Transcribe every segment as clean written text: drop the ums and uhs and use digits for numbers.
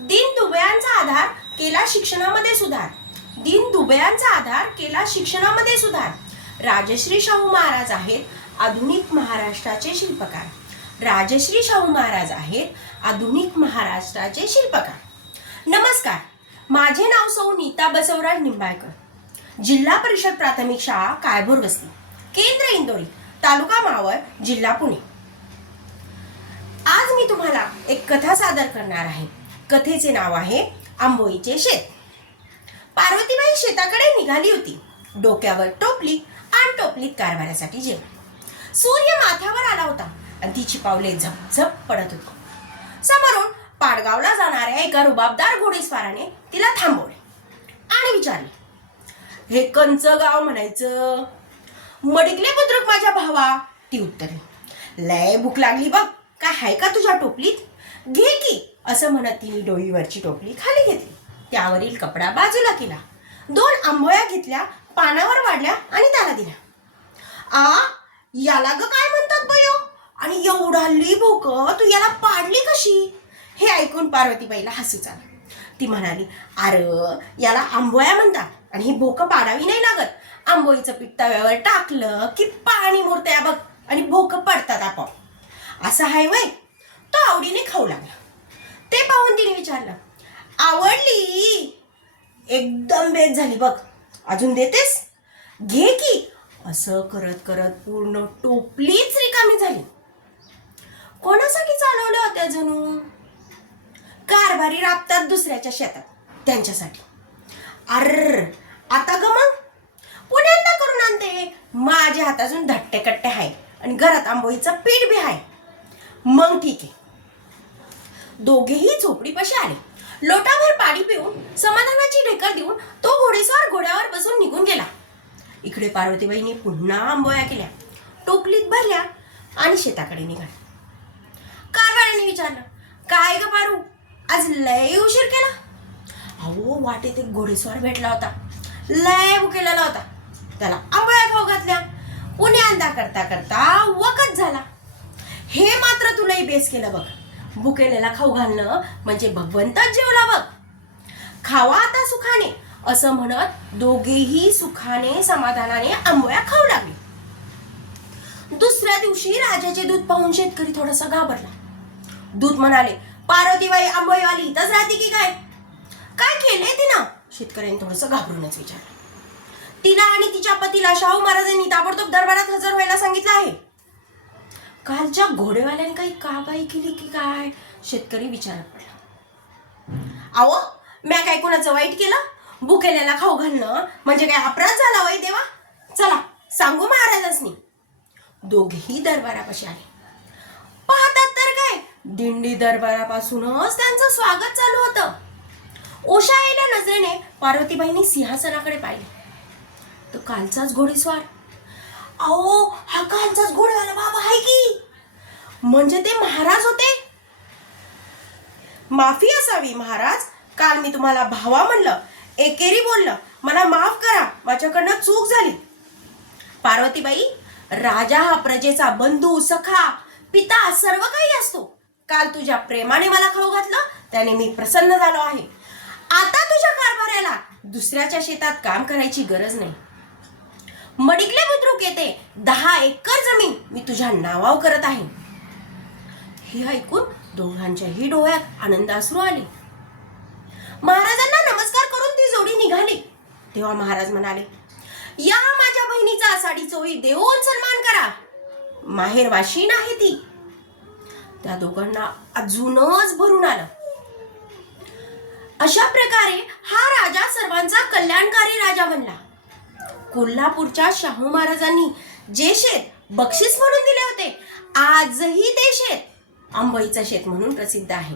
दीन दुबळ्यांचा आधार केला शिक्षणामध्ये सुधार. दीन दुबळ्यांचा आधार केला शिक्षणामध्ये सुधार. राजश्री शाहू महाराज आहेत आधुनिक महाराष्ट्राचे शिल्पकार. राजश्री शाहू महाराज आहेत आधुनिक महाराष्ट्राचे शिल्पकार. नमस्कार, माझे नाव सौ नीता बसवराज निंबाळकर. जिल्हा परिषद प्राथमिक शाळा काळभोर वस्ती, केंद्र इंदोरी, तालुका मावळ, जिल्हा पुणे. आज मी तुम्हाला एक कथा सादर करणार आहे. कथेचे नाव आहे आंबोईचे शेत. पार्वतीबाई शेताकडे निघाली होती. डोक्यावर टोपली आणि टोपलीत कारभारासाठी जेवण. सूर्य माथ्यावर आला होता आणि तिची पावले झपझप पडत होती. समोरून पाडगावला जाणाऱ्या एका रुबाबदार घोडेस्वाराने तिला थांबवले आणि विचारले, हे कंच गाव म्हणायचं? मडिकले बुद्रुक माझ्या भावा, ती उत्तरली. लय भूक लागली बघ, काय हाय का तुझ्या टोपलीत? घे की, असं म्हणत तिने डोईवरची टोपली खाली घेतली. त्यावरील कपडा बाजूला केला. 2 आंबोळ्या घेतल्या, पानावर वाढल्या आणि त्याला दिल्या. याला ग काय म्हणतात बयो? आणि एवढा ली भोक तू याला पाडली कशी? हे ऐकून पार्वतीबाईला हसूच आलं. ती म्हणाली, अरे याला आंबोळ्या म्हणतात आणि ही भोकं पाडावी नाही लागत. आंबोळीचं पीठ तव्यावर टाकलं की पाणी मुरतंय बघ आणि भोकं पडतात आपोआप. असं हाय वय? तो आवडीने खाऊ लागला. ते पाहून तिने विचारलं, आवडली? एकदम बेत झाली बघ, अजून देतेस? घे की. असं करत करत पूर्ण टोपलीच रिकामी झाली. कोणासाठी चालवल्या होत्या जणू? कारभारी राबतात दुसऱ्याच्या शेतात, त्यांच्यासाठी. आता ग मग पुण्यांदा करून आणते. माझ्या हात अजून धट्टे कट्टे आहे आणि घरात आंबोळीचं पीठ बी आहे. मग ठीक आहे. दोघेही झोपडीपाशी आले. लोटाभर पाणी पिऊन समाधानाची ढेकर देऊन तो घोडेस्वार घोड्यावर बसून निघून गेला. इकडे पार्वतीबाईंनी पुन्हा आंबोळ्या केल्या, टोपलीत भरल्या आणि शेताकडे निघाल्या. कारभाऱ्याने विचारलं, काय ग पारू, आज लय उशीर केला? अहो, वाटेत एक घोडेस्वार भेटला होता, लय भुकेलेला होता. त्याला आंबोळ्या खाऊ घातल्या. पुण्यांदा करता करता वखत झाला. हे मात्र तुलाही बेस केलं बघ. भुकेलेला खाऊ घालणं म्हणजे भगवंतच जेवला बघ. खावा आता सुखाने, असं म्हणत दोघेही सुखाने समाधानाने आंबोळ्या खाऊ लागले. दुसऱ्या दिवशी राजाचे दूध पाहून शेतकरी थोडासा घाबरला. दूध म्हणाले, पार्वतीबाई आंबोळीवाली इथंच राहते की काय? काय केलंय तिनं? शेतकऱ्यांनी थोडंसं घाबरूनच विचारलं. तिला आणि तिच्या पतीला शाहू महाराजांनी ताबडतोब दरबारात हजर व्हायला सांगितलं आहे. कालच्या घोडेवाल्याने काही काबाई केली की काय? शेतकरी विचारत पडला. अहो, म्या काय कोणाचं वाईट केलं? भुकेल्याला खाऊ घालणं म्हणजे काय अपराध झाला वय देवा? चला सांगू महाराजांनी. दोघेही दरबारापाशी आले. पाहतात तर काय, दिंडी दरबारापासूनच त्यांचं स्वागत चालू होतं. ओशाळलेल्या नजरेने पार्वतीबाईंनी सिंहासनाकडे पाहिले. तर कालचाच घोडेस्वार. अहो, हा कालचाच घोडेवाला बाबा आहे की. म्हणजे ते महाराज होते. माफी असावी महाराज, काल मी तुम्हाला भावा म्हणलं, एकेरी बोललं, मला माफ करा, माझ्याकडनं चूक झाली. पार्वतीबाई, राजा हा प्रजेचा बंधू, सखा, पिता सर्व काही असतो. काल तुझ्या प्रेमाने मला खाऊ घातलं, त्याने मी प्रसन्न झालो आहे. आता तुझ्या कारभाऱ्याला दुसऱ्याच्या शेतात काम करायची गरज नाही. मडिकले बुद्रुक येते 10 एकर जमीन मी तुझ्या नावावर करत आहे. हे ऐकून दोघांच्याही डोळ्यात आनंदाश्रू आले. महाराजांना नमस्कार करून ती जोडी निघाली. तेव्हा महाराज म्हणाले, या माझ्या बहिणीचा साडी चोळी देऊन सन्मान करा. माहेरवाशीण आहे ती. त्या दोघांना अजूनच भरून आलं. अशा प्रकारे हा राजा सर्वांचा कल्याणकारी राजा बनला. कोल्हापूरच्या शाहू महाराजांनी जे शेत बक्षीस म्हणून दिले होते, आजही ते शेत आंबोईचं शेत म्हणून प्रसिद्ध आहे.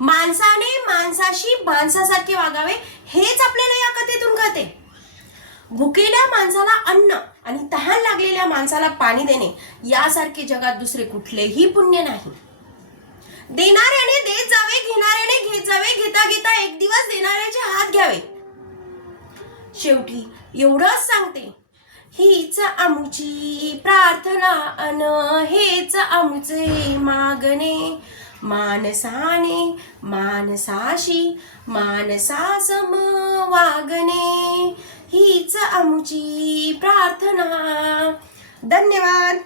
माणसाने माणसाशी माणसासारखे वागावे हेच आपल्याला या कथेतून कळते. भुकेल्या माणसाला अन्न आणि तहान लागलेल्या माणसाला पाणी देणे यासारखे जगात दुसरे कुठलेही पुण्य नाही. देणाऱ्याने देत जावे, घेणाऱ्याने घेत जावे, घेता घेता एक दिवस देणाऱ्याचे हात घ्यावे. शेवटी एवढंच सांगते, हीच आमुची प्रार्थना अन हेच आमुचे मागणे. माणसाने माणसाशी माणसासम वागणे हीच आमची प्रार्थना. धन्यवाद.